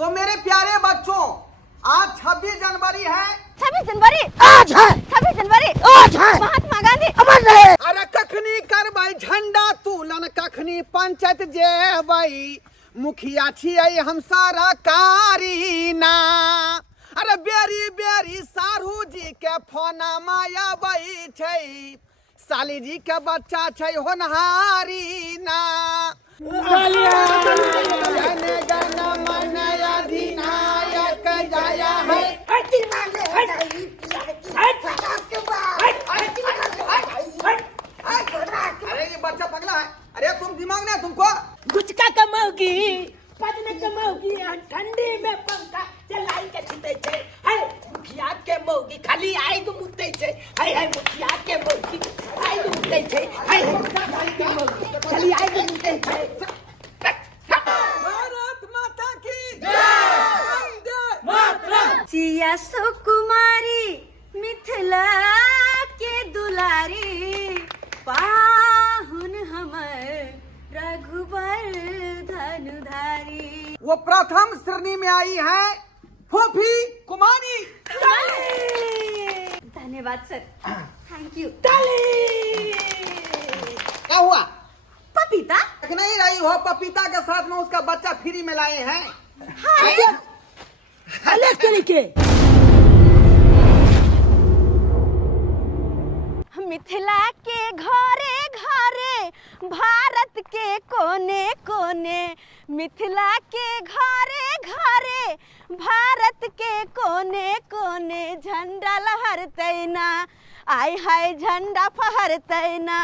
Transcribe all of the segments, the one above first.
तो मेरे प्यारे बच्चों, आज 26 जनवरी है। 26 जनवरी आज है। 26 जनवरी आज है। महात्मा गांधी अमर रहे। अरे कखनी करबै झंडा तोलन, कखनी पंचायत जेबै, मुखिया छियै हम सारा कारीना। अरे बेरी बेरी सारू जी के फोना माया बई छै, साली जी के बच्चा छै होनहारी ना। जन गण मन अधिनायक जय है। अरे ये बच्चा पगला है। अरे तुम दिमाग नहीं है तुमको? गुचका कमाओगी, पदने कमाओगी, ठंडी में पंखा चलाई के छिटे छे। हाय मुखिया के मौगी खाली आई तो मुते छे। हाय हाय मुखिया के मौगी आई तो मुते छे। हाय हाय मुखिया के मौगी खाली आई तो मुते छे। भारत माता की जय। वंदे मातरम। सिया सुकुमारी मिथिला के दुलारी, पाहुन हमर रघुबर धनुधारी। वो प्रथम श्रेणी में आई है फूफी कुमारी। धन्यवाद सर, थैंक यू। क्या हुआ? पपीता देख नहीं रही हो? पपीता के साथ में उसका बच्चा फ्री में लाए हैं। अलग तरीके मिथिला के घरे घरे, भारत के कोने कोने, मिथिला के घरे घरे, भारत के कोने कोने, झंडा लहरतै ना, आय हाय झंडा फहरतै ना।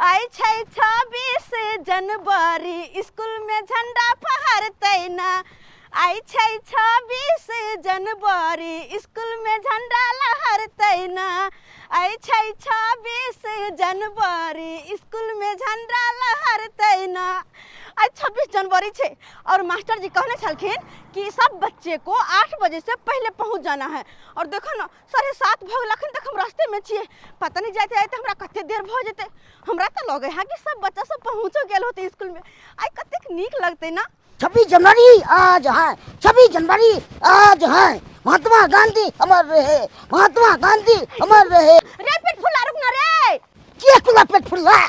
आई छै 26 जनवरी, स्कूल में झंडा फहरतै ना, आई छै 26 जनवरी, स्कूल में झंडा लहरतै ना, आई छै 26 जनवरी, स्कूल में झंडा लहरतै ना। आज 26 जनवरी छे और मास्टर जी कहने छलखिन कि सब बच्चे को 8 बजे से पहले पहुंच जाना है। और देखो ना 7:30 भ गेल, अखन तक हम रास्ते में छिए, पता नहीं जाते आते हमरा कते देर भ जेते। हमरा तो लगे है कि सब बच्चा सब पहुंचो गेल होते स्कूल में। आई कतेक नीक लगते ना। 26 जनवरी आज है। 26 जनवरी आज है। महात्मा गांधी अमर रहे। महात्मा गांधी अमर रहे। रे पेट फुला, रुक ना रे। के तुला पेट फुल्ला?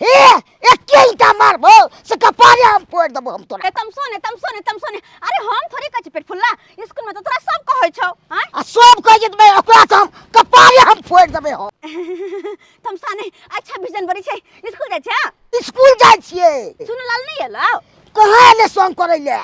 एक के ईटा मारबो से कपारे हम फोड़ देबो हम तोरा। तम सोने। अरे हम थोड़ी कछ पेट फुल्ला, स्कूल में तो तोरा सब कहै छौ। हां आ सब कह जेतबे ओकरा हम कपारे हम फोड़ देबे हो। तम साने आज 26 जनवरी छे, स्कूल जाय छै? स्कूल जाय छिए। सुनलाल नहीं एलो? कहाँ ले संग करे ले?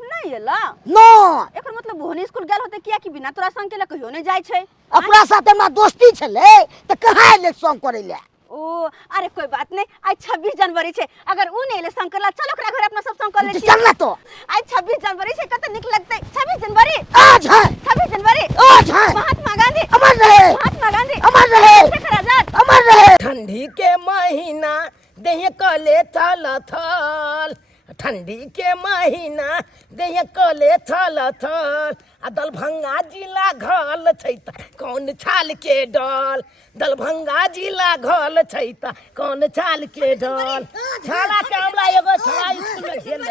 नहीं एलो? नो। एकर मतलब ओहने स्कूल गेल होते किया कि बिना तोरा संग के ले कहियो नहीं जाय छै। अपना साथे में दोस्ती छले त कहाँ ले संग करे ले? ओ अरे कोई बात नहीं, आज 26 जनवरी छे, अगर उ नहीं ले संग करला चलो ओकरा घर अपना सब संग कर ले छी। चल ना तो। आज 26 जनवरी छे, कते निक लगते। 26 जनवरी आज है। 26 जनवरी आज है। महात्मा गांधी अमर रहे। महात्मा गांधी अमर रहे। शेखर आजाद अमर रहे। ठंडी के महीना देह कले थल थल, ठंडी के महीना देह कले थल थल। आ दलभंगा जिला घल छै त कौन छाल के डल, दलभंगा जिला घल छै त कौन छाल के डल। छाला के हमरा एगो छाला स्कूल में खेल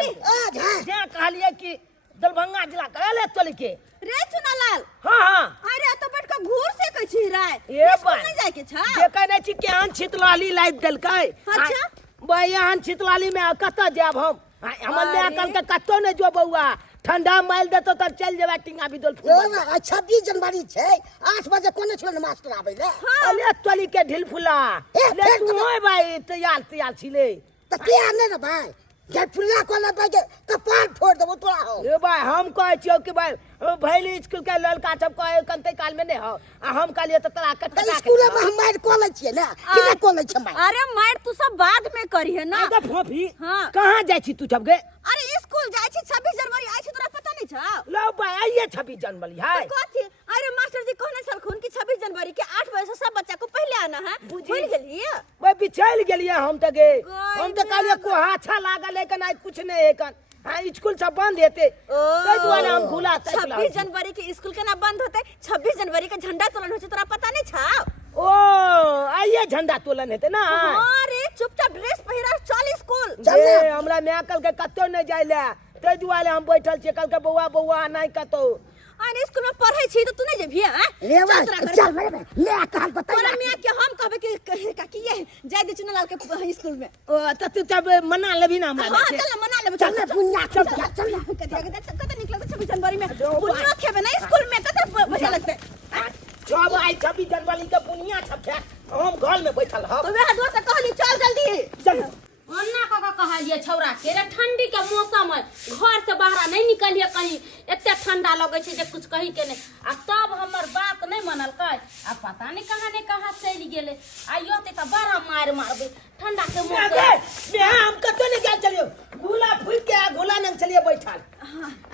जे कहलिए कि दलभंगा जिला कहले चल के रे चुनालाल। हां अरे तो बैठ के घूर से कह छी रे। ए स्कूल नहीं जाय के छ? जे कहने छी केहन छितलाली लाइद देलकै। अच्छा भाई यहाँ छितलाली में कत जाब हम? हमर ले कल के कतो ने जो बउआ, ठंडा माइल देतो त चल जेबा टिंगा बिदोल फूल। 26 जनवरी छे, 8 बजे कोने छले मास्टर आबै ले। अले तोली के ढिल फुला ले तू होय भाई तैयार छिले त के आने रे भाई? जे फुल्ला कोला बाजे कपार फोड़ देबो तोरा हो। ए भाई हम कहै छियो कि भाई भैली स्कूल के लड़का सब कहे कंते काल में नहीं हो, आ हम कहलिए त तोरा कटकटा स्कूल में हम मार कोले छिए ना, किने कोले छ मार? अरे मार तू सब बाद में करी है ना। आगे फोफी हाँ। कहां जाय छी तू जब गे? अरे स्कूल जाय छी 26 जनवरी आइ छी, तोरा पता नहीं छ? लो भाई आइए 26 जनवरी है। कथी? अरे मास्टर जी कहने छलखुन कि 26 जनवरी के 8 बजे से सब बच्चा को पहले आना है। भूल गेलिए? भाई बिछल गेलिए हम त गे। कोई हम त कहलिए को अच्छा लागल लेकिन आज कुछ नहीं है कन। हां स्कूल सब बंद हेते तै दुआरे हम भूला। 26 जनवरी के स्कूल के ना बंद होते, 26 जनवरी के झंडा तोलन होते, तोरा पता नहीं छ? ओ आइए झंडा तोलन हेते ना। अरे चुपचाप ड्रेस पहिरा चल स्कूल। ए हमरा में अकल के कत्तो नहीं जाइले, ते दुआरे हम बैठल छी कल के बौआ बौआ नहीं कतो अरे स्कूल में पढ़ै छी तो तू नहीं जेबी हैं ले बा चल मेरे में ले काल बता तोरा मियां के हम कहबे कि काकी ये जाय दे चुनलाल के स्कूल में ओ त तू तब मना लेबी ना हमरा हां चल मना लेबे चल ना पुण्या चल कत निकलत 26 जनवरी में पुण्य खेबे ना स्कूल में कत बढ़िया लगते जब आई 26 जनवरी के पुनिया छपे हम घर में बैठल ह तो वे दोस्त से कहली चल जल्दी चल अन्ना का कहलिए छौरा के रे ठंडी के मौसम है घर से बाहर नहीं निकलिए कहीं एते ठंडा लगे छे जे कुछ कही के नहीं आ तब हमर बात नहीं मनल कई आ पता नहीं कहां चली गेले आइयो ते त बड़ा मार मारबे ठंडा के मौसम मैं हम कतो नहीं गेल चलियो घोला फूल के घोला न चलिए बैठल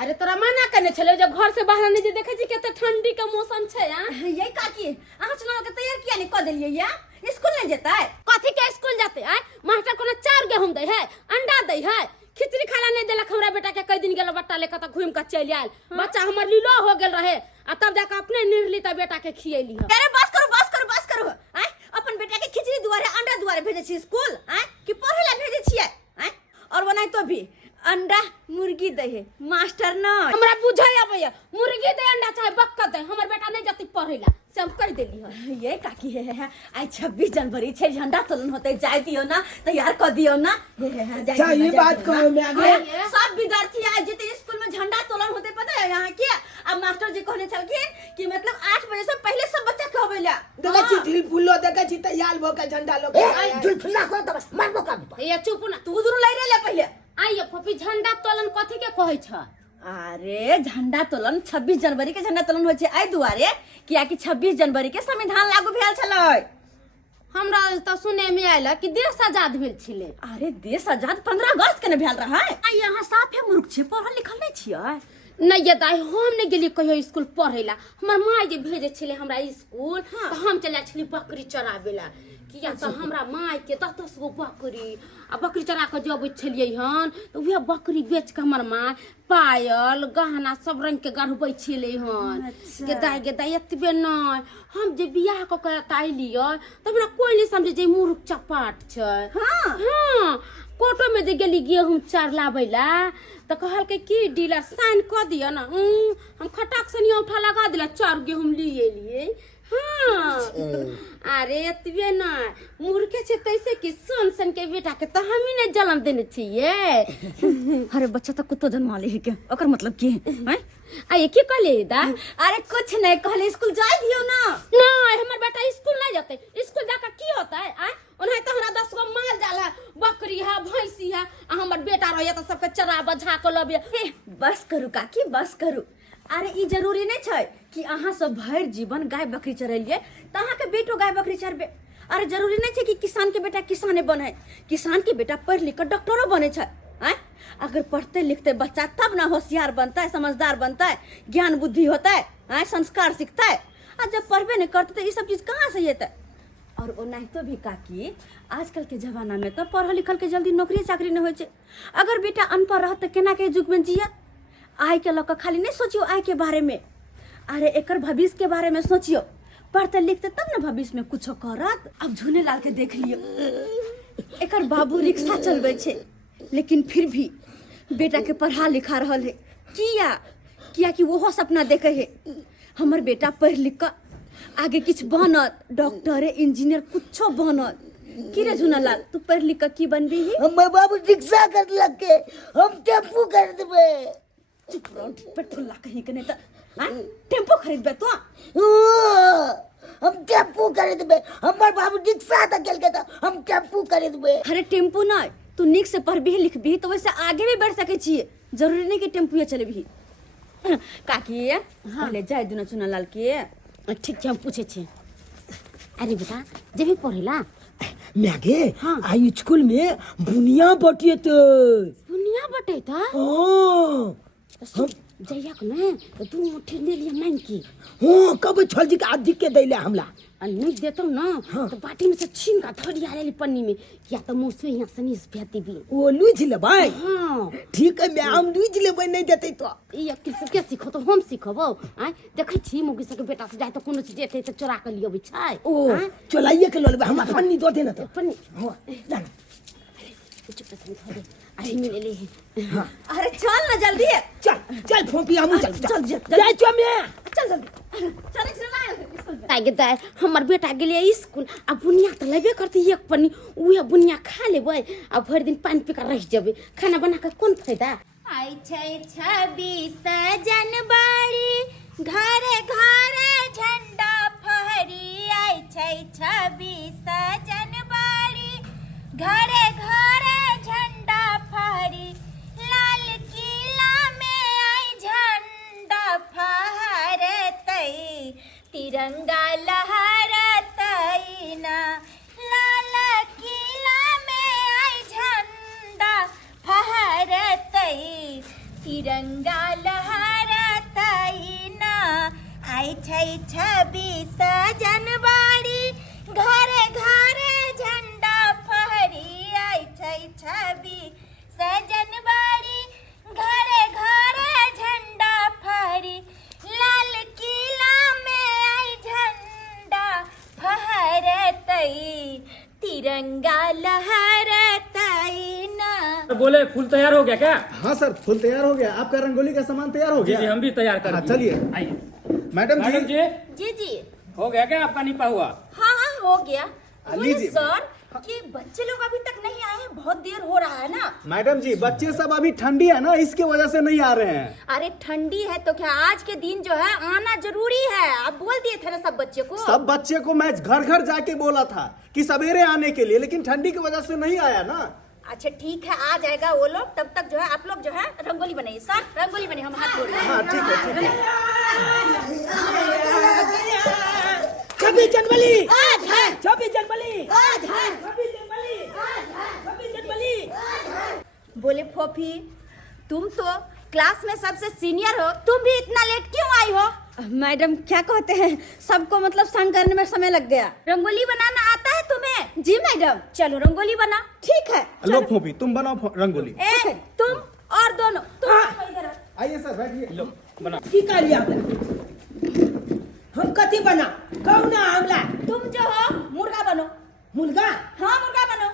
अरे तोरा मना करने छले जे घर से बाहर नहीं जे देखे छी केते ठंडी के मौसम छे यही काकी अहाँ चुनाव के तैयार किया नहीं क देलिए या स्कूल नहीं जेतै कथी के स्कूल जाते है मास्टर कोनो 4 गेहूं दे है अंडा दे है खिचड़ी खाला नहीं देलक हमरा बेटा के कई दिन गेलो बट्टा लेके त घूम के चल आयल बच्चा हमर लीलो हो गेल रहे आ तब जाके अपने निर्ली त बेटा के खियली है अरे बस करो हैं अपन बेटा के खिचड़ी दुआरे अंडा दुआरे भेजे छी स्कूल हैं कि पढ़े ला भेजे छियै हैं और बनाई तो भी अंडा मुर्गी दे है मास्टर न हमरा बुझाय आबैया मुर्गी दे अंडा चाहे बक्का दे हमर बेटा नहीं जति पढ़ेला से हम कह देली है ये काकी है आई 26 जनवरी छे झंडा तोलन होते जाय दियो ना तैयार कर दियो ना अच्छा ये बात कहो मैं आगे सब विद्यार्थी आज जेते स्कूल में झंडा तोलन होते पता है यहाँ के अब मास्टर जी कहने चलखिन कि मतलब 8 बजे से पहले सब बच्चा कहबेला देखा छी ढिल फुल्लो देखा छी तैयार भ के झंडा लोग ए ढिल फुल्ला को तो बस मारबो का ये चुप ना तू उधर लै रे पहले आइए फपी झंडा तोलन कथी के कहै छ अरे झंडा तोलन 26 जनवरी के झंडा तोलन होय छै आई दुआरे किया कि 26 जनवरी के संविधान लागू भेल छलै हमरा त सुने में आइला कि देश आजाद भेल छिले अरे देश आजाद 15 अगस्त के न भेल रहा आ यहाँ साफे मूर्ख छै पढ़ल लिखल नहीं छियै नहीं ये दाई हम नहीं गेली कहियो स्कूल पढ़ेला हमर माय जे भेजे छले हमरा स्कूल त हम चला छली बकरी चराबेला किया त हमरा माय के 10 गो बकरी आ बकरी चरा के जब छलिए हन तो वह बकरी बेच के हमर माय पायल गहना सब रंग के गढ़बै छले हन के दाई एतबे नहीं हम जे बियाह क के ताइलियो त हमरा कोई नहीं समझे जे मूर्ख चपाट छै हां कोटो में जे गेली गेहूं चार लाबैला त कहल के की डीलर साइन क दियो ना हम खटाक सनिया उठा लगा दिला 4 गेहूं लिए हाँ अरे एतबे ना मूर्खे छे तैसे कि सन के बेटा के तो हम ही ने जन्म देने छिए अरे बच्चा तो कुत्तो जन्मा ले है क्या ओकर मतलब की है आये की कहले दा अरे कुछ नहीं कहले स्कूल जाय दियो ना नहीं हमर बेटा स्कूल नहीं जाते स्कूल जाकर की होता है आ उन्हें तो हमरा 10 गो माल जाला बकरी है भैंसी है आ हमर बेटा रहया तो सबके चरा बझा के लबे बस करू काकी बस करू अरे ई जरूरी नहीं छै कि अहाँ सब भर जीवन गाय बकरी चरलिए त अहाँ के बेटो गाय बकरी चरबे अरे जरूरी नहीं छै कि किसान के बेटा किसाने बने किसान के बेटा पढ़ लिख कर डॉक्टरो बने छै हैं अगर पढ़ते लिखते बच्चा तब ना होशियार बनता है समझदार बनता है ज्ञान बुद्धि होता है हैं संस्कार सीखता है और जब पढ़बे नहीं करते तो ये सब चीज कहाँ से येता और ओ नहीं तो भी काकी आजकल के जमाना में तो पढ़ल लिखल के जल्दी नौकरी चाकरी नहीं होय छै अगर बेटा अनपढ़ रहत त केना के युग में जिया आय के लोग खाली नहीं सोचियो आय के बारे में अरे एकर भविष्य के बारे में सोचियो पढ़ते लिखते तब ना भविष्य में कुछ करत अब झूने लाल के देख लियो एकर बाबू रिक्शा चलबे छे लेकिन फिर भी बेटा के पढ़ा लिखा रहल है किया कि वो सपना देखे है हमर बेटा पढ़ लिख कर आगे कुछ बनत डॉक्टर इंजीनियर कुछो बनत की रे झूना लाल तू पढ़ लिख कर की बनबी ही हम बाबू रिक्शा कर लगे हम टेम्पू कर देबे पेट्रोल ला कहीं के नहीं तो टेम्पो खरीदबे तो हम टेम्पू खरीदबे हमर बाबू रिक्शा त गेल के त हम टेम्पू खरीदबे अरे टेम्पू ना तू निक से पढ़बी लिखबी तो वैसे आगे भी बढ़ सके छिए जरूरी नहीं कि टेम्पू चलबी काकी पहले जाय दुना चुना लाल के ठीक है हम पूछे छे अरे बेटा जब भी पढ़ेला मैगे आई स्कूल में बुनिया बटिए तो दुनिया बटे था हां जइया को ने तो तू मुट्ठी ले लिया मांग की हां कब छल जी के आदि के दैले हमला नहीं देतो ना तो बाटी में से छीन का धरी आ लेली पन्नी में या तो मुंह से यहां से नीस फेंती भी ओ लुझ ले भाई हां ठीक है मैं हम लुझ लेबै नहीं देते तो ये किस के सीखो तो हम सीखबो आ देखै छी मोगी से के बेटा से जाय तो कोनो चीज देते तो चोरा के लियो छै ओ चलाइए के ल लेबै हमरा पन्नी दो दे ना तो पन्नी हां जान चुप रह आई मिले ले। अरे चल ना जल्दी चल चल फोपी हमू चल चल जाय छो मैं चल जल्दी चल स्कूल में आगे दाय हमर बेटा गेलिए स्कूल आ बुनिया त लेबे करते एक पन्नी उहे बुनिया खा लेबै आ भर दिन पानी पी के रह जेबै खाना बना के कोन फायदा। आई छै 26 जनवरी घरे घरे झंडा फहरी। आई छै 26 जनवरी घरे घरे झंडा फहरी। लाल किला में आई झंडा फहरतै तिरंगा लहरतै ना। लाल किला में आई झंडा फहरतै तिरंगा लहरतै ना। आई छै 26 जनवरी घरे घरे झंडा फहरी। आई छै 26 जनवरी घरे घरे झंडा फहरी। लाल किला में आई झंडा फहरतै तिरंगा लहरतै ना। बोले फूल तैयार हो गया क्या? हाँ सर, फुल तैयार हो गया। आपका रंगोली का सामान तैयार हो जी गया? जी हम भी तैयार कर हाँ, दिए। चलिए। आइए मैडम मैडम जी, जी जी हो गया क्या आपका निपा हुआ? हाँ हो गया। बोले लीजिए। सर कि बच्चे लोग अभी तक नहीं आए हैं, बहुत देर हो रहा है ना। मैडम जी, बच्चे सब अभी ठंडी है ना, इसके वजह से नहीं आ रहे हैं। अरे ठंडी है तो क्या आज के दिन जो है आना जरूरी है। आप बोल दिए थे ना सब बच्चे को। सब बच्चे को मैं घर घर जाके बोला था कि सवेरे आने के लिए, लेकिन ठंडी की वजह से नहीं आया ना। अच्छा ठीक है, आ जाएगा वो लोग। तब तक जो है आप लोग जो है रंगोली बनाइए। सर रंगोली बनाइए, हम हाथ जोड़ रहे हैं। हाँ ठीक है, ठीक है। 26 जनवरी आज है 26 जनवरी आज है 26 जनवरी आज है 26 जनवरी। बोले फोफी तुम तो क्लास में सबसे सीनियर हो, तुम भी इतना लेट क्यों आई हो? मैडम क्या कहते हैं, सबको मतलब संग करने में समय लग गया। रंगोली बनाना आता है तुम्हें? जी मैडम। चलो रंगोली बना। ठीक है। लो फोपी, तुम बनाओ रंगोली। ए तुम और दोनों तुम आओ इधर आओ। आइए सर, बैठिए। लो बना। की करिया हम कथी बना कौन हमला? तुम जो हो मुर्गा बनो। मुर्गा? हाँ मुर्गा बनो।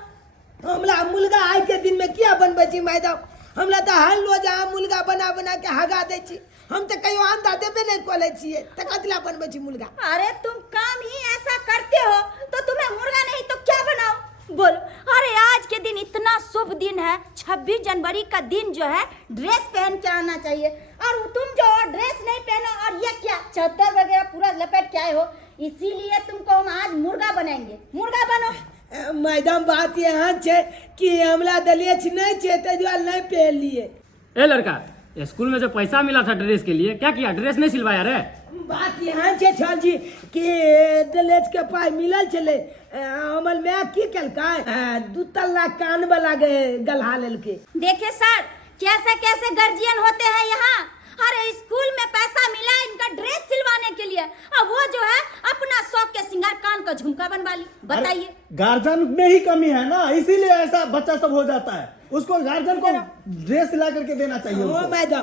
हमला मुर्गा आइ के दिन में क्या बनबै छी मैडम? हमला तो हर रोज अहाँ मुर्गा बना बना के हगा दै छी। हम तो कहियो अंडा देबे नहीं कोले छिए, त कतला बनबै छी मुर्गा? अरे तुम काम ही ऐसा करते हो तो तुम्हें मुर्गा नहीं तो क्या बनाओ? बोल। अरे आज के दिन इतना शुभ दिन है, 26 जनवरी का दिन जो है ड्रेस पहन के आना चाहिए। और तुम जो हो ड्रेस नहीं पहनो और ये क्या चद्दर वगैरह पूरा लपेट के आए हो, इसीलिए तुमको हम आज मुर्गा बनाएंगे। मुर्गा बनो। मैडम बात यहाँ छे कि हमला दलिए छी नहीं छे, ते दुआरे नहीं पहन लिए। ए लड़का, स्कूल में जो पैसा मिला था ड्रेस के लिए क्या किया? ड्रेस नहीं सिलवाया रे? बात यहाँ छे छल जी कि दलेज के पाई मिलल चले हमल में की कलकाय 2 तल्ला कान वाला गलहा लेलके। देखे सर कैसे कैसे गार्जियन होते हैं यहाँ। अरे स्कूल में पैसा मिला इनका ड्रेस सिलवाने के लिए, और वो जो है अपना शौक के सिंगार कान का झुमका बनवा ली। बताइए गार्जियन में ही कमी है ना, इसीलिए ऐसा बच्चा सब हो जाता है। उसको गार्जियन को ड्रेस ला करके देना चाहिए ओ उनको। मैडम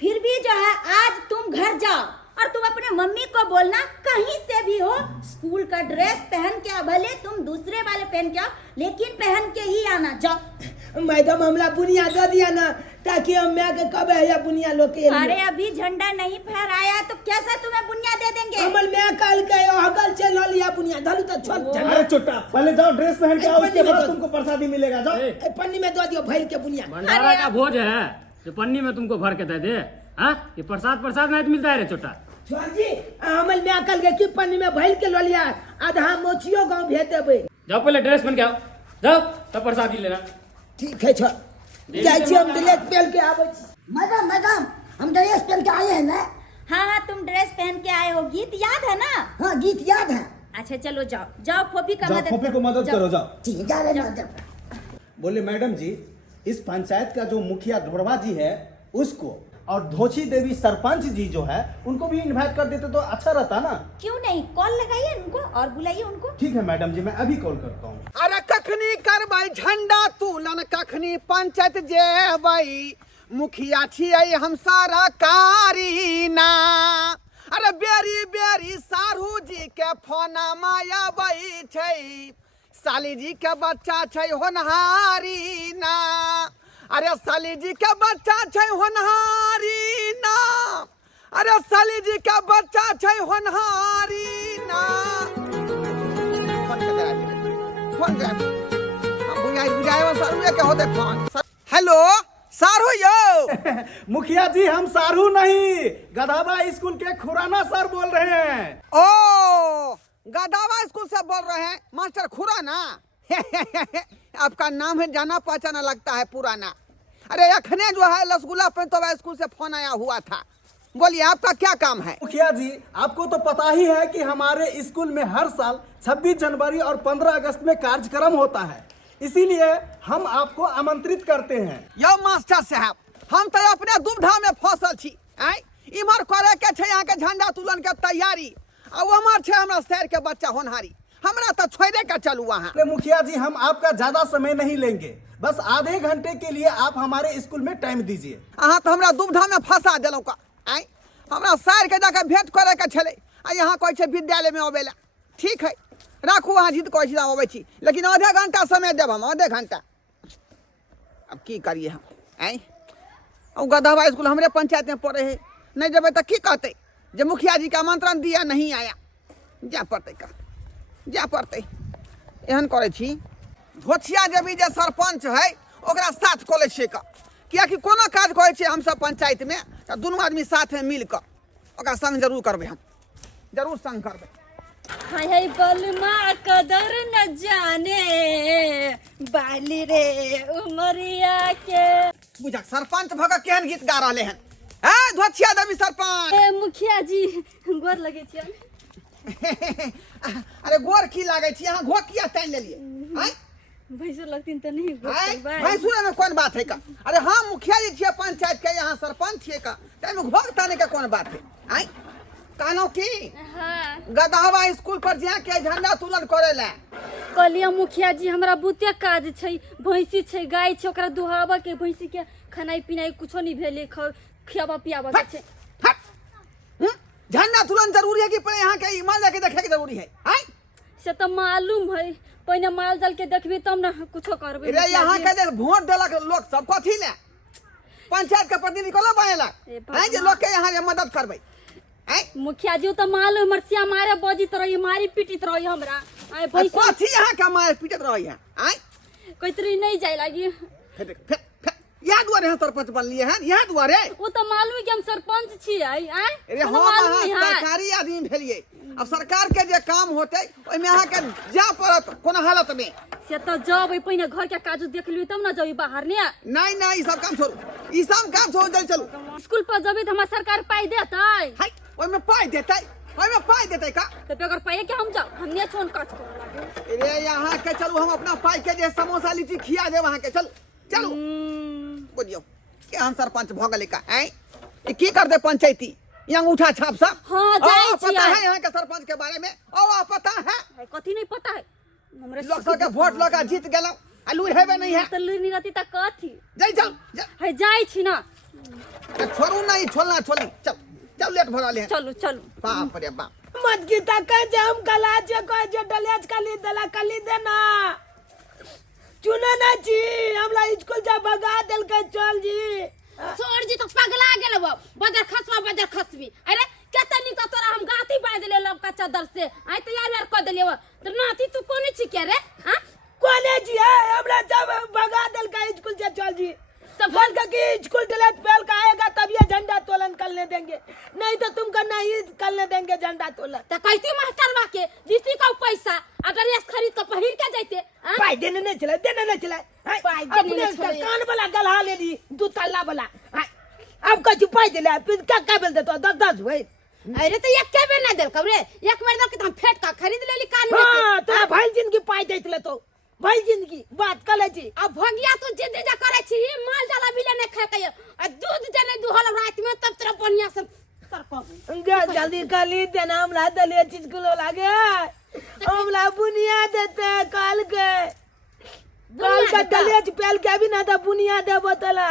फिर भी जो है आज तुम घर जाओ और तुम अपने मम्मी को बोलना कहीं से भी हो स्कूल का ड्रेस पहन के आओ। भले तुम दूसरे वाले पहन के आओ, लेकिन पहन के ही आना। जाओ। मैडम हमला बुनिया दे दिया ना, ताकि हम मैं के कब है या बुनिया लोग के। अरे अभी झंडा नहीं फहराया तो कैसे तुम्हें बुनिया दे देंगे? हमल मैं कल के हगल चल लिया बुनिया धलू तो छोड़। अरे चुट्टा, पहले जाओ ड्रेस पहन के आओ, पन्नी उसके में बाद दो। तुमको प्रसादी मिलेगा। जाओ। ए, पन्नी में दो दियो भैल के बुनिया। भंडारा का भोज है जो पन्नी में तुमको भर के दे दे? हाँ, ये प्रसाद नहीं मिलता है रे छोटा। छोड़ जी हमल मैं कल के की पन्नी में भैल के लिया, आधा मोचियो गांव भेज देबे। जाओ पहले ड्रेस पहन के आओ, जाओ तब प्रसादी लेना। ठीक है छोड़ जाई छी हम ड्रेस पहन के आबै छी। मैडम मैडम, हम ड्रेस पहन के आए हैं ना। हाँ हाँ तुम ड्रेस पहन के आए हो, गीत याद है ना? हाँ गीत याद है। अच्छा चलो जाओ जाओ फोफी का जाओ, मदद फोफी को मदद करो। जाओ। ठीक है, जा रहे मैडम। बोले मैडम जी, इस पंचायत का जो मुखिया ढोड़वा जी है उसको, और धोची देवी सरपंच जी जो है उनको भी इनवाइट कर देते तो अच्छा रहता ना। क्यों नहीं, कॉल लगाइए उनको और बुलाइए उनको। ठीक है मैडम जी, मैं अभी कॉल करता हूँ। अरे कखनी करबै झंडा तोलन, कखनी पंचायत जेबै, मुखिया छियै हम सारा कारीना। अरे बेरी बेरी सारू जी के फोना माया छै, साली जी के बच्चा छै होनहारी ना, अरे साली जी के बच्चा छै होनहारी ना, अरे साली जी के बच्चा छै होनहारी ना। फोन कर हम बुझाए सारू के होते फोन। हेलो सारू यो। मुखिया जी हम सारू नहीं, गधावा स्कूल के खुराना सर बोल रहे हैं। ओ गदावा स्कूल से बोल रहे हैं मास्टर खुराना। आपका नाम है जाना पहचाना लगता है पुराना। अरे अखने जो है रसगुल्ला पेंटोवा स्कूल से फोन आया हुआ था, बोलिए आपका क्या काम है? मुखिया जी आपको तो पता ही है कि हमारे स्कूल में हर साल 26 जनवरी और 15 अगस्त में कार्यक्रम होता है, इसीलिए हम आपको आमंत्रित करते हैं। यो मास्टर साहब हम तो अपने दुविधा में फसल छी। इमर करे के छै यहाँ के झंडा तुलन के तैयारी, और हमार छै हमरा शहर के बच्चा होनहारी, हमरा तो छोड़े के चलू वहाँ। अरे मुखिया जी हम आपका ज्यादा समय नहीं लेंगे, बस आधे घंटे के लिए आप हमारे स्कूल में टाइम दीजिए। अहाँ तो हमरा दुविधा में फंसा दिलौ का। हमरा शहर के जाके भेंट करे के छले, आ यहाँ कहै छै विद्यालय में अबे ला। ठीक है राखू, अहाँ जिद कहै छी अबै छी, लेकिन आधे घंटा समय देब हम, आधे घंटा। अब की करिए हम? और गधवा स्कूल हमरे पंचायत में पड़े है, नहीं जेबे तो की कहते जे मुखिया जी का आमंत्रण दिया नहीं आया। जा पड़ते का जा पड़ते। एहन करे छी धोछिया देवी जे सरपंच है ओकरा साथ कॉलेज से का, कियाकि कोनो काज करे छे हम सब पंचायत में तो दोनों आदमी साथ में मिल कर ओकरा संग जरूर करबे, हम जरूर संग करबे। हाय हाय बलमा कदर न जाने बाली रे उमरिया के। बुझा सरपंच भगा केहन गीत गा रहले हैं। ए धोछिया देवी सरपंच। ए मुखिया जी गोर लगे छी। अरे गोर की लागे छी, यहाँ घोक किया तान लेलिए? भैंसुर लगतीन तो नहीं भैंसुर में कौन बात है का? अरे हाँ मुखिया जी छिए पंचायत के, यहाँ सरपंच छिए का, तामे घोक ताने के कौन बात है? कहलो की हाँ गदहवा स्कूल पर जा के झंडा तुलन करे ला कहलिए मुखिया जी हमरा बुते काज छै, भैंसी छै गाय छै, ओकरा दुहावा के भैंसी के खानाई पिनाई कुछो नहीं भेले, खियावा पियावा के छै। झंडा तुलन जरूरी है कि पहले यहाँ के माल जाके देखे के जरूरी है? से तो मालूम है, पहले माल जाल के देखबी तब ना कुछो करबे। रे यहाँ के जे वोट देलक लोग सब कथी ले पंचायत के प्रतिनिधि कोला बनेला है जे लोग के यहाँ जे मदद करबे। मुखिया जी तो मालूम हमर सिया मारे बजित रही, मारी पीटित रही हमरा। कथी यहाँ के मारे पीटत रही है? कोई तरी नहीं जाए लगी। यहाँ द्वारे हम सरपंच बनलिए हैं, यहाँ द्वारे। वो तो मालूम है कि हम सरपंच छिए। अरे हम सरकारी आदमी भेलिए, अब सरकार के जे काम होते ओइमे अहाँ के जा पड़त कोनो हालत में। से तो जब पहिने घर के काज देख लियो तब ना जई बाहर ने। नहीं नहीं ई सब काम छोड़ू, ई सब काम छोड़ दे चलू। स्कूल पर जबे त हमरा सरकार पाई देतै। हाय ओइमे पाई देतै, ओइमे पाई देतै का? तो बेगर पाई के हम जा हमने छोन काज करे लागे। अरे यहाँ के चलू, हम अपना पाई के जे समोसा लिट्टी खिया दे वहां के। चल चलू बोलियो के हम सरपंच भगले का ए की कर दे पंचायती यहाँ उठा छाप सब। हां जाई छी। पता है यहाँ के सरपंच के बारे में? ओ पता है? कथी नहीं पता है? हमरे लोग सब के वोट लगा जीत गेलौ, आलू हेबे नहीं है त लुनी रहती त कथी जाई। चल है जाई छी ना, छोड़ू नहीं, छोड़ना छोड़ी। चल चल लेट भरा ले। चलो चलो बाप रे बाप। मत गीता कह जे हम कला जे कह जे डलियाज कली देला कली देना चुना ना जी हमरा स्कूल जा भगा देल के चल जी। छोड़ जी तो पगला गेल बजर खसवा बजर खसवी। अरे केतनी तो तोरा हम गाती बांध देले लोग का चादर से आई तैयार यार कर देले तो नाती तू कोने छी के रे? हां कोने जी है हमरा जब भगा देल के स्कूल से चल जी। तो बोल के स्कूल ड्रेस पहन के आएगा तब ये झंडा तोलन करने देंगे, नहीं तो तुमको नहीं करने देंगे झंडा तोलन। तो कहती मास्टरवा के जीती का पैसा अगर ये खरीद के पहिर के जाते पाई देने नहीं चले, देने नहीं चले। पाई देने नहीं अपने चले। कान वाला गला ले ली 2 तल्ला वाला। अब कछु पाई देले फिर क्या बेल देतो 10 हुए। अरे तो एक के बेर ना देल कबरे एक बेर दे के हम फेट का खरीद लेली कान में। हां तो भाई जिंदगी पाई देतले तो भाई जिंदगी बात कले जी। अब भगिया तो जिद जा करे छी माल जाला बिले ने खा के आ दूध जने दुहल रात में तब तेरा बढ़िया से सरको जल्दी कली देना हमरा दले चीज को लागे हमरा बुनिया देते काल के दले पहल के भी ना था बुनिया दे बोतला।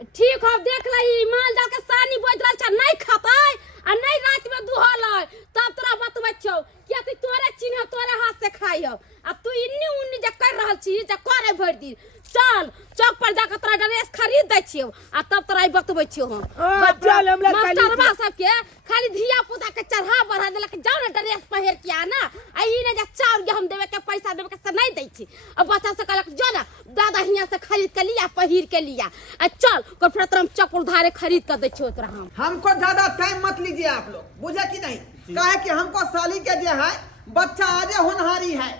ठीक हो देख लही माल जाल के सानी बोझ रहल छ नहीं खताय आ नहीं रात में दुहल तब तोरा बतबै छौ किया तू तोरे चिन्ह तोरे हाथ से खाइयो अब तू ई छियो हम चल हमरा खाली मास्टरवा सबके खाली धिया पुता के चढ़ा बढ़ा देलक जाओ ना ड्रेस पहिर के आना आ ई ने जा चाउर के हम देवे के पैसा देवे के से नहीं दै छी अब बच्चा से कहलक जो ना दादा हियां से खरीद के लिया पहिर के लिया आ चल को प्रथम चप्पल धारे खरीद के दै छी तोरा हम हमको ज्यादा टाइम मत लीजिए आप लोग, बुझे कि नहीं? काहे कि हमको साली के जो है बच्चा आज होनहारी है,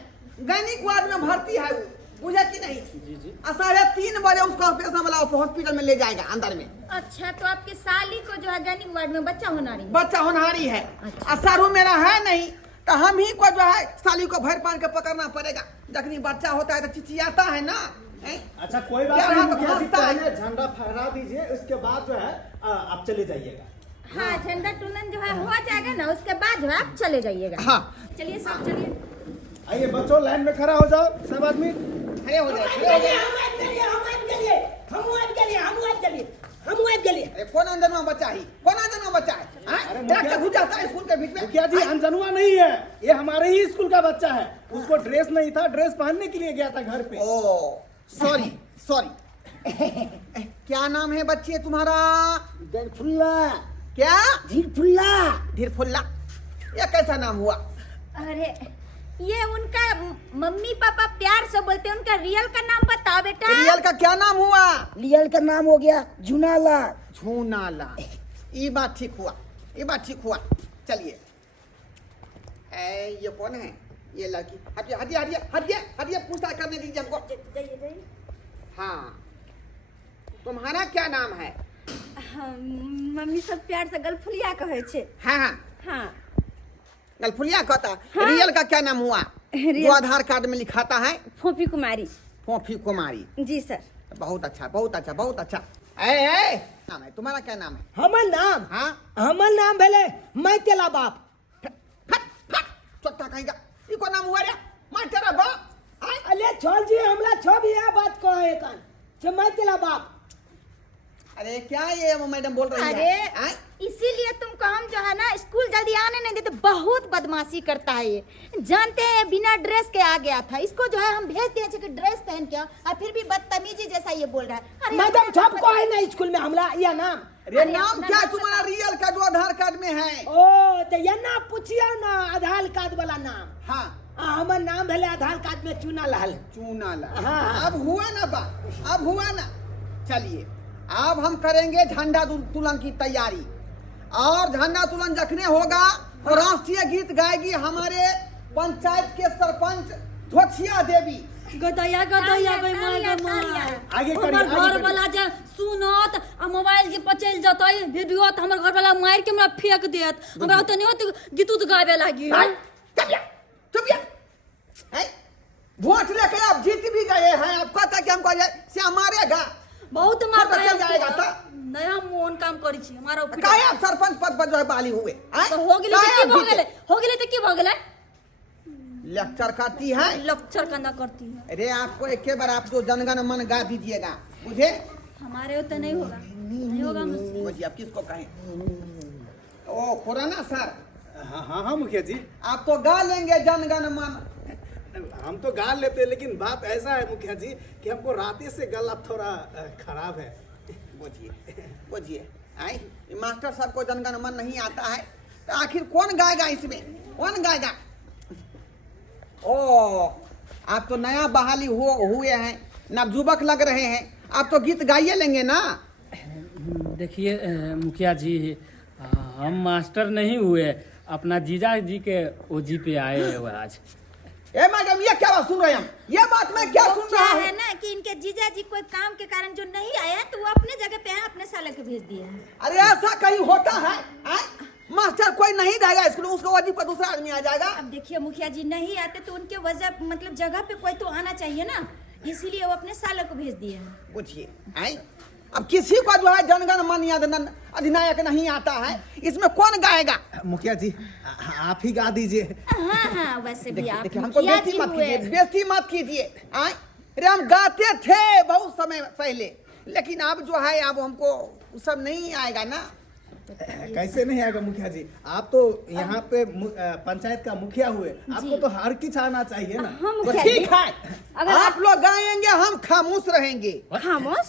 दैनिक वार्ड में भर्ती है वो, बुझे कि नहीं? 3:30 बजे उसको ऑपरेशन वाला हॉस्पिटल में ले जाएगा अंदर में। अच्छा, तो आपकी साली को जो है दैनिक वार्ड में बच्चा होनहारी है। सारू मेरा है नहीं तो हम ही को जो है साली को भर पान के पकड़ना पड़ेगा। जखनी बच्चा होता है तो चिचियाता है ना। अच्छा कोई बात नहीं मुखिया जी, पहले झंडा फहरा दीजिए, उसके बाद जो है आप चले जाइएगा। हाँ, झंडा टुलन जो है हो जाएगा ना, उसके बाद जो है आप चले जाइएगा। हाँ चलिए सब चलिए। आइए बच्चों, लाइन में खड़ा हो जाओ सब आदमी। खड़े हो जाए। अरे कौन अंदर में बच्चा ही? कौन अंदर में बच्चा है? मुखिया घुस जाता है स्कूल के बीच में। मुखिया जी अंजनुआ नहीं है, ये हमारे ही स्कूल का बच्चा है। उसको ड्रेस नहीं था, ड्रेस पहनने के लिए गया था घर पे। ओ सॉरी क्या नाम है बच्चे तुम्हारा? धीरफुल्ला। क्या? धीरफुल्ला। धीरफुल्ला, ये कैसा नाम हुआ? अरे ये उनका मम्मी पापा प्यार से बोलते हैं, उनका रियल का नाम बताओ बेटा। रियल का क्या नाम हुआ? रियल का नाम हो गया झुनाला। झूनाला, ये बात ठीक हुआ, ये बात ठीक हुआ। चलिए ये कौन है? ये लड़की। हटिए हटिए हटिए हटिए हटिए, पूछताछ करने दीजिए हमको। जाइए। हाँ, तुम्हारा क्या नाम है? मम्मी सब प्यार से गलफुलिया कहे छे। हाँ हाँ हाँ, गलफुलिया कहता। रियल का क्या नाम हुआ? जो आधार कार्ड में लिखाता है? फोफी कुमारी। फोफी कुमारी। जी सर। बहुत अच्छा बहुत अच्छा बहुत अच्छा। ए नाम है तुम्हारा? क्या नाम है? हमर नाम? हाँ, हमर नाम भेले मैं तेला बाप। चोट्टा कहेगा ई को नाम हुआ रे? मैं तेरा बाप? अले छोड़ जी, हमला छो भी यह बात कहे कन जे मैं तेला बाप। अरे क्या ये मैडम बोल रही अरे है? इसीलिए तुमको हम जो है ना स्कूल जल्दी आने नहीं देते। बहुत बदमाशी करता है ये, जानते हैं बिना ड्रेस के आ गया था। इसको जो है हम भेज दिए कि ड्रेस पहन के और फिर भी बदतमीजी जैसा ये बोल रहा है। अरे मैडम छप को है ना स्कूल में हमला यह नाम। अरे नाम क्या तुम्हारा रियल का जो आधार कार्ड में है? ओ तो यह ना पूछियो ना आधार कार्ड वाला नाम। हाँ, हमर नाम भेले आधार कार्ड में चूनालाल। चूनाला। हाँ। अब हुआ ना बात, अब हुआ ना। चलिए अब हम करेंगे झंडा तुलन की तैयारी, और झंडा तुलन जखने होगा तो राष्ट्रीय गीत गाएगी हमारे पंचायत के सरपंच धोछिया देवी। गदया गदया गई माय गे माय आगे करी, हमर आगे घर करी। वाला जे सुनत आ मोबाइल के पचल जतै वीडियो त हमर घर वाला मार के हमरा फेंक देत। हमरा त नहीं होत गीत उत गावे लागी। चुप वोट लेके आप जीत भी गए हैं, आप कहता कि हमको से मारेगा। बहुत मारता चल जाएगा तो नया मोन काम करी छी हमारा ऊपर। काहे आप सरपंच पद पर जो है बाली हुए? तो हो गेले त की भ गेले? हो गेले त की भ गेले? लेक्चर करती है। लेक्चर करना करती है। अरे आपको एक बार आप जो जनगण मन गा दीजिएगा, मुझे हमारे होते नहीं होगा, नहीं होगा मुझसे। मुझे आप किसको कहें? ओ खुराना सर, हाँ हाँ हाँ मुखिया जी, आप तो गा लेंगे जनगण मन। हम तो गा लेते हैं, लेकिन बात ऐसा है मुखिया जी कि हमको राते से गला थोड़ा खराब है। बुझिए आई मास्टर साहब को जनगण मन नहीं आता है तो आखिर कौन गाएगा इसमें? कौन गाएगा? ओ आप तो नया बहाली हुए हैं, नवजुवक लग रहे हैं, आप तो गीत गाइए लेंगे ना। देखिए मुखिया जी, हम मास्टर नहीं हुए, अपना जीजा जी के ओजी पे आए हैं आज। ए मैडम, ये क्या बात सुन रहे हैं? ये बात मैं क्या सुन क्या रहा है हूँ? ना कि इनके जीजा जी कोई काम के कारण जो नहीं आए हैं, तो वो अपने जगह पे हैं, अपने साले को भेज दिए हैं। अरे ऐसा कहीं होता है? मास्टर कोई नहीं जाएगा स्कूल, उसको वजह पर दूसरा आदमी आ जाएगा। अब देखिए मुखिया जी नहीं आते तो उनके वजह मतलब जगह पे कोई तो आना चाहिए ना, इसीलिए वो अपने साले को भेज दिए हैं। पूछिए आई, अब किसी को जो है जनगण मन या अधिनायक नहीं आता है, इसमें कौन गाएगा? मुखिया जी आप ही गा दीजिए। हाँ हाँ, वैसे भी आप देखिए हमको मुखिया बेइज्जती जी मत हुए। कीजिए, बेइज्जती मत कीजिए। अरे हम गाते थे बहुत समय पहले, लेकिन अब जो है अब हमको सब नहीं आएगा ना। कैसे नहीं आएगा मुखिया जी? आप तो यहाँ पे पंचायत का मुखिया हुए, आपको तो हर किच आना चाहिए ना। तो ठीक है, आप लोग गाएंगे, हम खामोश रहेंगे। खामोश?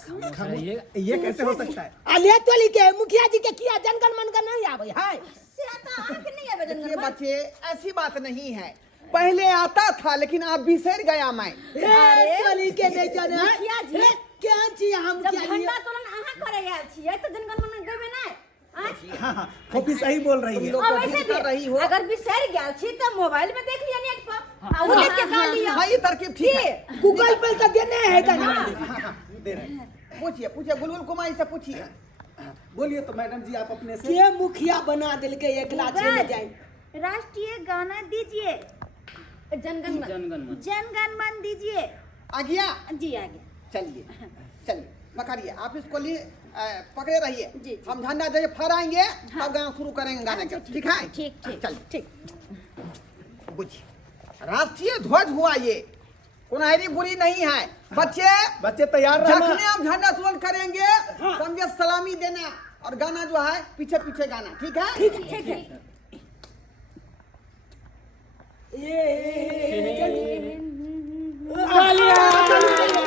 ये कैसे हो सकता है? अले तोली के मुखिया जी के किया जनगण मनगण नहीं आवे है। देखिए बच्चे, ऐसी बात नहीं है, पहले आता था लेकिन आप बिसर गया मैं। तोली के नहीं जाने मुखिया जी क्या छी हम जब क्या झंडा तोलन अहाँ करे आयल छियै तो जनगण मन गइबे नहीं। हाँ, कॉपी सही बोल रही है। और वैसे कर रही हो। भी अगर बिसर गेल छी तो मोबाइल में देख लिया नेट पर आ उन्हें के गा लिया। हाँ, ये तरकीब ठीक है। गूगल पे तो देने है का ना। दे रहे हैं। पूछिए पूछिए, बुलबुल कुमारी से पूछिए। बोलिए तो मैडम जी, आप अपने से। के मुखिया बना दिल के एक लाख में जाए। राष्ट्रीय गाना दीजिए, जनगण मन दीजिए। आ गया जी आ गया। चलिए चलिए, पकड़िए आप इसको लिए, पकड़े रहिए। जी। हम झंडा जब फहराएंगे तब गाना शुरू करेंगे गाने का। ठीक है? ठीक ठीक चलिए। ठीक। बुझिए, राष्ट्रीय ध्वज हुआ ये, कुनहरी बुरी नहीं है। बच्चे तैयार रहना। जखने हम झंडा तुलन करेंगे समझे सलामी देना, और गाना जो है पीछे पीछे गाना। ठीक है? ठीक है।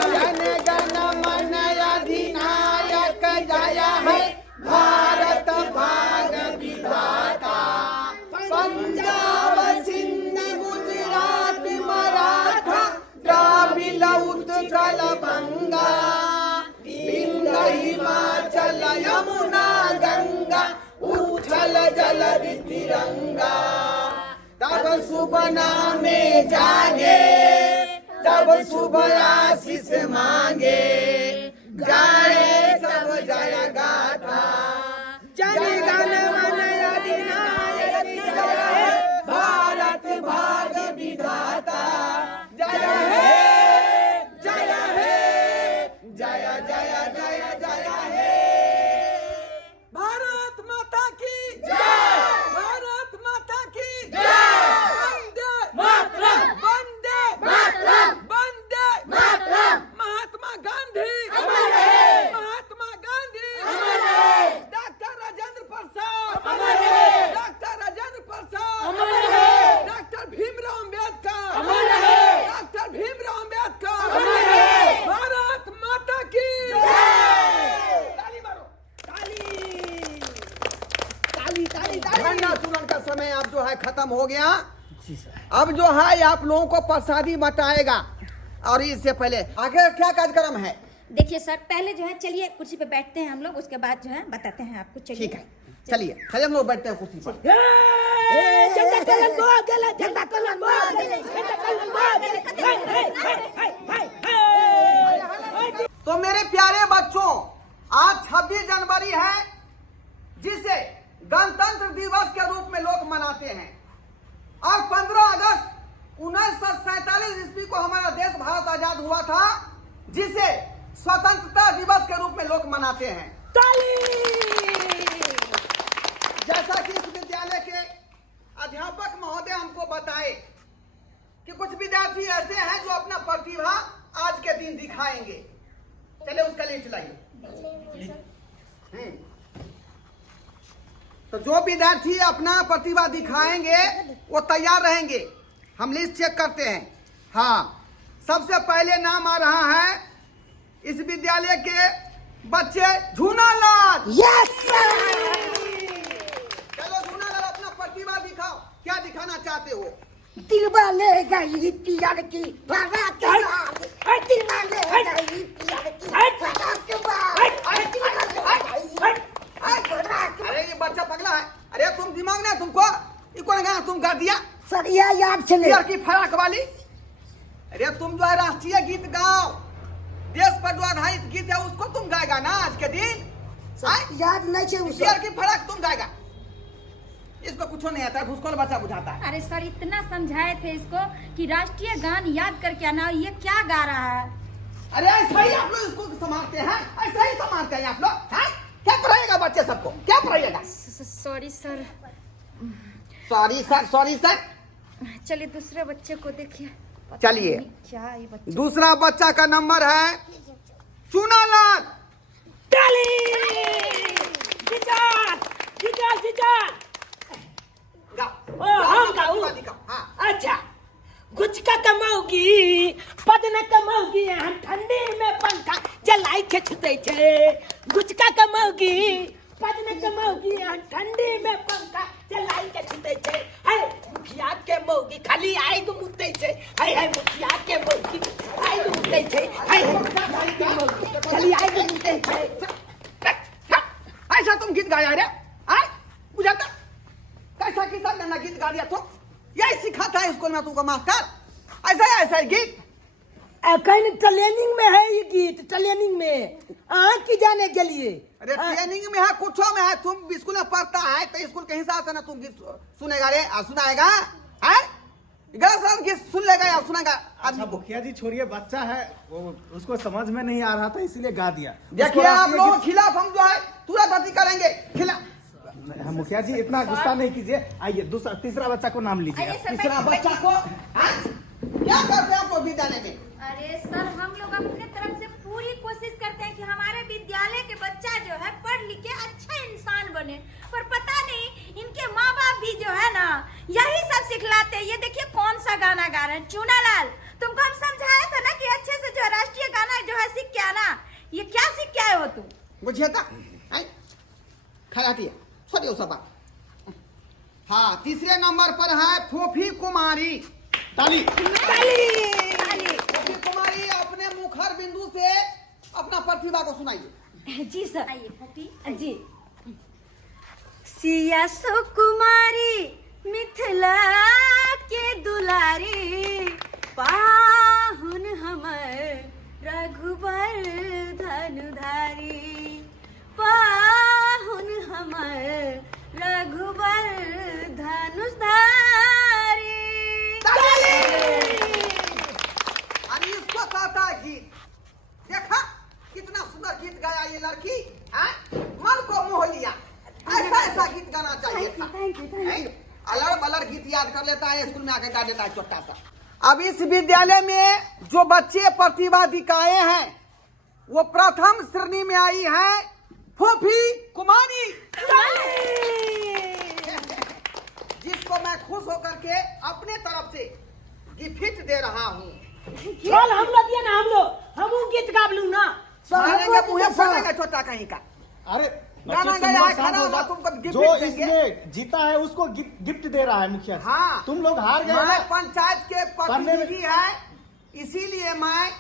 जन गण मन अधिनायक जय है भारत भाग्य विधाता, पंजाब सिंध गुजरात मराठा द्राविड़ उत्कल बंगा, विंध्य हिमाचल यमुना गंगा, उच्छल जलधि तिरंगा। तब सुबह नामे जागे, तब सुबह आशीष मांगे, गाए सब जय गाथा। जन गण मन अधिनायक जय हे भारत भाग्य विधाता, जय हे जय हे जय जय जय जय हे। भारत माता की जय, भारत माता की जय। वंदे मातरम, वंदे मातरम, वंदे मातरम। महात्मा गांधी अमर रहे, महात्मा गांधी अमर रहे। डॉक्टर राजेंद्र प्रसाद अमर रहे, डॉक्टर राजेंद्र प्रसाद अमर रहे। डॉक्टर भीमराव अंबेडकर अमर रहे, डॉक्टर भीमराव अंबेडकर अमर रहे। भारत माता की जय। ताली मारो, ताली ताली ताली ताली। झंडा तुलन का समय अब जो है खत्म हो गया। अब जो है आप लोगों को प्रसादी बटाएगा, और इससे पहले आगे क्या कार्यक्रम है? देखिए सर, पहले जो है चलिए कुर्सी पे बैठते हैं हम लोग, उसके बाद जो है बताते हैं आपको। चलिए ठीक है, चलिए हम लोग बैठते हैं कुर्सी पर। झंडा तोलन बो गेला, झंडा तोलन बो गेला, झंडा तोलन बो गेला। तो मेरे प्यारे बच्चों, आज 26 जनवरी है, जिसे गणतंत्र दिवस के रूप में लोग मनाते हैं, और 15 अगस्त 1947 ईस्वी को हमारा देश भारत आजाद हुआ था, जिसे स्वतंत्रता दिवस के रूप में लोग मनाते हैं। जैसा कि इस विद्यालय के अध्यापक महोदय हमको बताए कि कुछ विद्यार्थी ऐसे हैं जो अपना प्रतिभा आज के दिन दिखाएंगे। चले उसका लिस्ट लाइए। तो जो विद्यार्थी अपना प्रतिभा दिखाएंगे वो तैयार रहेंगे। हम लिस्ट चेक करते हैं। हाँ, सबसे पहले नाम आ रहा है इस विद्यालय के बच्चे झूनालाल। Yes sir. चलो झूनालाल, अपना प्रतिभा दिखाओ, क्या दिखाना चाहते हो? दिलवा ले गई पियर की बारात लाल, दिलवा ले गई पियर की बारात लाल। अरे ये बच्चा पगला है। अरे तुम दिमाग ना तुमको, ये कौन गाना तुम गा दिया? सर यह याद चले पियर की फराक वाली। अरे तुम जो है राष्ट्रीय गीत गाओ, देश पर जो आधारित गीत है उसको तुम गाएगा ना आज के दिन। याद नहीं छे उसे। पियर की फराक तुम गाएगा। इसको कुछ नहीं आता है, भूसकोल बच्चा बुझाता है। अरे सर, इतना समझाए थे इसको कि राष्ट्रीय गान याद करके आना, ये क्या गा रहा है? अरे ऐसा ही आप लोग इसको संभालते हैं, ऐसा ही संभालते हैं आप लोग। हैं? क्या पढ़ाएगा बच्चे सबको, क्या पढ़ाइएगा? Sorry sir. Sorry sir, sorry sir. चलिए दूसरे बच्चे को देखिए। चलिए, क्या ये बच्चा? दूसरा बच्चा का नंबर है चूनालाल। जीजा जीजा गाओ ओ हम गाऊ प्रतिभा दिखाओ। हाँ अच्छा गुचका कमाओगी पद न कमाओगी हम ठंडी में पंखा जलाई के छुते छे गुचका कमाओगी पद न कमाओगी हम ठंडी में पंखा जलाई के छुते छे हाय मुखिया के मौगी खाली आई गो मुते छे हाय हाय मुखिया के मौगी आई गो मुते छे हाय हाय मुखिया के मौगी खाली आई गो मुते छे ऐसा तुम गीत गाया रे? आय बुझाता कैसा किसा गाना गीत गा दिया तो यही सिखाता है स्कूल में तुमको मास्टर ऐसा ही गीत। कहीं ट्रेनिंग में है ये गीत ट्रेनिंग में की जाने के लिए अरे ट्रेनिंग में है कुछो में है तुम स्कूल में पढ़ता है तो स्कूल के हिसाब से ना तुम गीत सुनेगा रे सुनाएगा है गलत गीत सुन लेगा या सुनेगा। अच्छा मुखिया जी छोड़िए बच्चा है वो उसको समझ में नहीं आ रहा था इसीलिए गा दिया। देखिए आप लोगों के खिलाफ हम जो है तुरंत अति करेंगे खिलाफ। मुखिया जी इतना गुस्सा नहीं कीजिए आइए दूसरा तीसरा बच्चा को नाम लीजिए। तीसरा बच्चा को क्या करते हैं आपको विद्यालय में? अरे सर हम लोग अपने तरफ से पूरी कोशिश करते हैं कि हमारे विद्यालय के बच्चा जो है पढ़ लिख के अच्छा इंसान बने पर पता नहीं इनके माँ बाप भी जो है ना यही सब सिखलाते हैं। ये देखिए कौन सा गाना गा रहे हैं चूनालाल तुमको हम समझाया था ना कि अच्छे से जो राष्ट्रीय गाना जो है सीख के आना। ये क्या सीख के आए हो तुम? बुझिए था खराटी है छोड़िए सब बात। हाँ तीसरे नंबर पर है फोफी कुमारी। ताली फोफी कुमारी अपने मुखर बिंदु से अपना प्रतिभा को सुनाइए। जी सर आइए पपी जी। सिया सुकुमारी मिथिला के दुलारी पाहुन हमर रघुबर धनुधारी पाहुन हमर रघुबर धनुधारी। अरे इसको कहता है गीत। देखा कितना सुंदर गीत गाया ये लड़की मन को मोह लिया। ऐसा गीत गाना चाहिए था। अलड़ बलड़ गीत याद कर लेता है स्कूल में आके गा देता है छोटा सा। अब इस विद्यालय में जो बच्चे प्रतिभा दिखाए हैं वो प्रथम श्रेणी में आई है फोफी कुमारी जिसको मैं खुश होकर के अपने तरफ से गिफ्ट दे रहा हूँ। चल हम लोग दिया ना हम गीत गाबलू ना छोटा कहीं का। अरे गाना बच्चे गाया तुम लोग है, शांत खाना हो हुआ, जाओ। तुमको गिफ्ट जो देंगे। इसमें जीता है उसको गिफ्ट दे रहा है मुखिया जी। हाँ तुम लोग हार गए मैं ना। पंचायत के पढ़ने में- प्रतिनिधि है इसीलिए मैं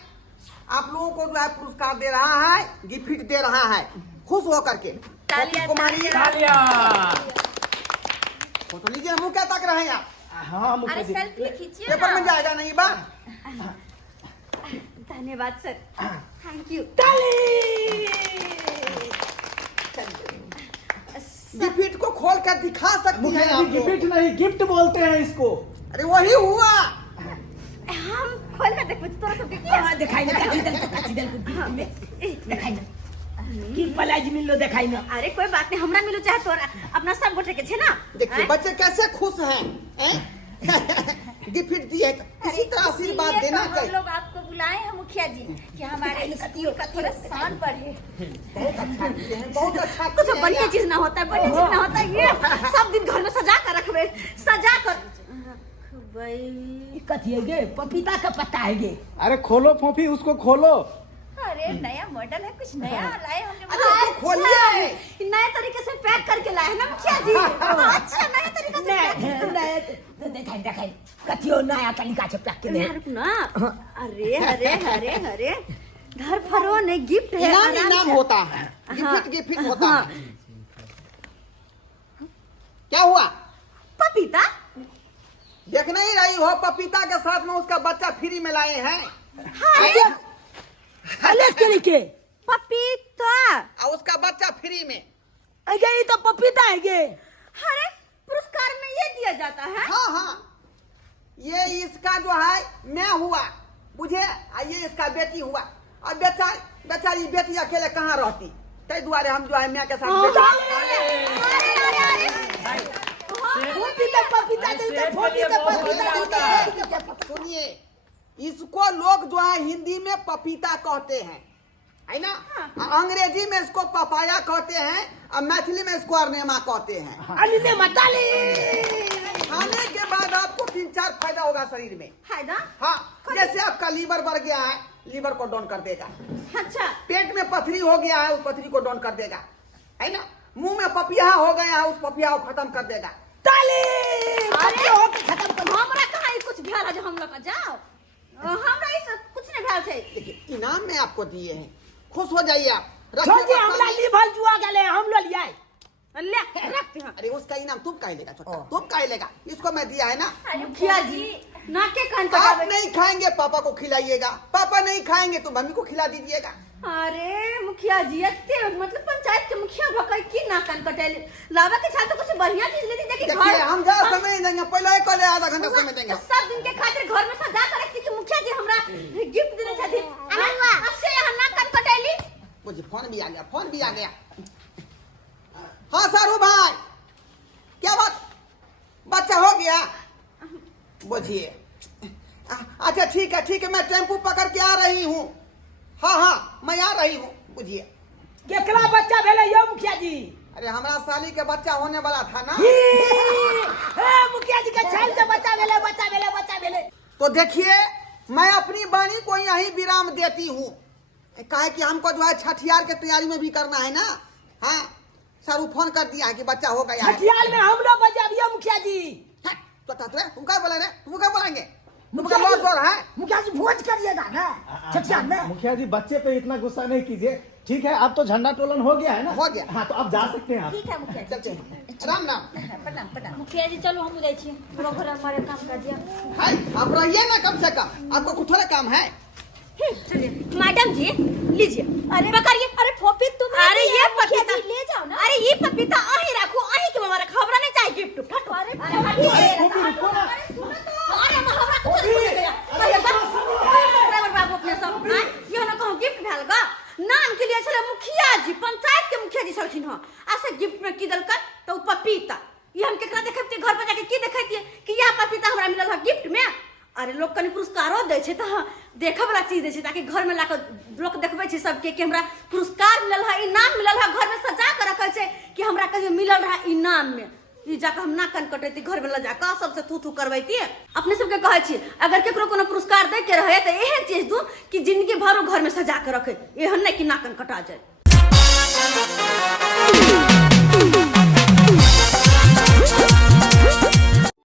आप लोगों को जो है पुरस्कार दे रहा है गिफ्ट दे रहा है खुश होकर के। तालियां, कुमारी तालियां। फोटो लीजिए मुँह क्या तक रहे हैं आप? हाँ मुखिया अरे जी सेल्फी खींचिए पेपर में ना। जाएगा नहीं बा। धन्यवाद सर थैंक यू। गिफ्ट को खोल कर दिखा सकती है मुखिया जी आप लोग। गिफ्ट नहीं गिफ्ट बोलते हैं इसको। अरे वही हुआ। हम खोल कर देखो तोरा सबके क्या दिखाई ना दिखाई ना की पलाज मिल लो दिखाई ना। अरे कोई बात नहीं हमरा मिलो चाहे तोरा अपना सब गोटे के छे ना। देखिए बच्चे कैसे खुश हैं गिफ्ट दिए इसी तरह आशीर्वाद देना हम चाहिए। लोग आपको बुलाए हैं मुखिया जी कि हमारे स्कूल का थोड़ा शान बढ़े। बहुत अच्छा कुछ किया बढ़िया यार। चीज ना होता है बढ़िया चीज ना होता है ये सब दिन घर में सजा कर रखबे सजा कर रखबे। कथी है गे पपीता का पत्ता है गे। अरे खोलो फोफी उसको खोलो। अरे नया मॉडल है कुछ नया लाए हमने। अरे उसको खोलिए। नए तरीके से पैक करके लाए हैं ना मुखिया जी। अच्छा नए तरीके से दिखाई कथियो नया तरीका से पैक के ले। रुक ना। अरे अरे अरे अरे घर फरो ने गिफ्ट है इनाम आराम इनाम से। होता है गिफ्ट होता है। क्या हुआ पपीता देख नहीं रही हो पपीता के साथ में उसका बच्चा फ्री में लाए हैं। अलग तरीके पपीता और उसका बच्चा फ्री में। अगे ये तो पपीता है गे। अरे पुरस्कार में ये दिया जाता है। हाँ हाँ ये इसका जो है मैं हुआ बुझे ये इसका बेटी हुआ और बेचारी बेटी अकेले कहाँ रहती तै दुआरे हम जो है मैं के साथ सुनिए इसको लोग जो है हिंदी में पपीता कहते हैं है ना। अंग्रेजी में इसको पपाया कहते हैं और मैथिली में इसको अरनेमा कहते हैं। खाने के बाद आपको 3-4 फायदा होगा शरीर में। फायदा? हाँ, जैसे आपका लीवर बढ़ गया है, लीवर को डाउन कर देगा। अच्छा, पेट में पथरी हो गया है, उस पथरी को डाउन कर देगा, है ना। मुंह में पपिया हो गया है, उस पपिया को खत्म कर देगा। अरे हमरा कहाँ कुछ भेल है जो हम लोग का जाओ, हमरा इस कुछ नहीं भेल छै। देखिए इनाम में आपको दिए हैं, खुश हो जाइए आप। हमरा लीवर जुआ गले हम लो लिया ले रखते हैं। अरे उसका इनाम तुम काहे लेगा छोटा, तुम काहे लेगा, इसको मैं दिया है ना। मुखिया जी नाके कान आप कटावे। नहीं खाएंगे पापा को खिलाइएगा, पापा नहीं खाएंगे तो मम्मी को खिला दीजिएगा। अरे मुखिया जी एते मतलब पंचायत के मुखिया भकै की नाकन कटेल लावा के साथ तो कुछ बढ़िया चीज लेती देखिए देखिए हम जा समय देंगे, पहले एक वाले आधा घंटा समय देंगे। सब दिन के खातिर घर में सजा कर रखती कि मुखिया जी हमरा गिफ्ट देना चाहते। असे यहाँ नाकन कटेली। मुझे फोन भी आ गया, फोन भी आ गया। हाँ सारू भाई, क्या बात, बच्चा हो गया? बुझिए, अच्छा ठीक है, मैं टेम्पू पकड़ के आ रही हूँ। हाँ मैं आ रही हूँ। बुझिए केकरा बच्चा भेले यो मुखिया जी? अरे हमारा साली के बच्चा होने वाला था ना। मुखिया जी के छैल के बच्चा भेले। तो देखिए मैं अपनी वाणी को यही विराम देती हूँ, काहे कि हमको जो है छठियार के तैयारी में भी करना है ना। हाँ सर फोन कर दिया है कि बच्चा हो गया है। छठियार में हम लोग बजाबिए मुखिया जी। तुम क्या बोले, तुम क्या बोलेंगे? मुखिया जी भोज करिएगा ना छठियार में। मुखिया जी बच्चे पे इतना गुस्सा नहीं कीजिए, ठीक है। अब तो झंडा तोलन हो गया है ना? हो गया। हाँ तो अब जा सकते हैं आप। ठीक है मुखिया जी, चलते हैं। राम राम। प्रणाम। मुखिया जी चलो हम जाइ छी, पूरा घर हमारे काम कर दिया। हाय आप रहिए ना कम से कम, आपको कुछ थोड़ा काम है। मैडम जी लीजिए। अरे पकड़िए। अरे फोफी तुम अरे ये पपीता ले जाओ ना। अरे ये पपीता अही रखो, अही के हमारा खबरा नहीं चाहिए गिफ्ट। फटो। अरे हमरा कुछ नहीं गया। अरे ड्राइवर बाबू अपने सब ये ना कहूं गिफ्ट भेल गा नाम के लिए चले मुखिया जी, पंचायत के मुखिया जी छलखिन ह। ऐसे गिफ्ट में की दलकन तो पपीता ये हम केकरा देखैती घर पर जाके की देखैती कि यह पपीता हमरा मिलल है गिफ्ट में। अरे लोग कनी पुरस्कारो दै छै त देखे वाला चीज दै छै ताकि घर में लाकर लोग देखबै छै सबके कि हमरा पुरस्कार मिलल है, इनाम मिलल है। घर में सजा कर रखे छै कि हमरा कहियो मिलल रहा इनाम में। ई जाकर हम नाकन कटैती घर में ले जाकर सबसे थू करबैती। अपने सबके कहै छी अगर केकरो कोनो पुरस्कार दे के रहे त एहन चीज दू कि जिंदगी भर घर में सजा के रखे, एहन नहीं कि नाकन कटा जाए।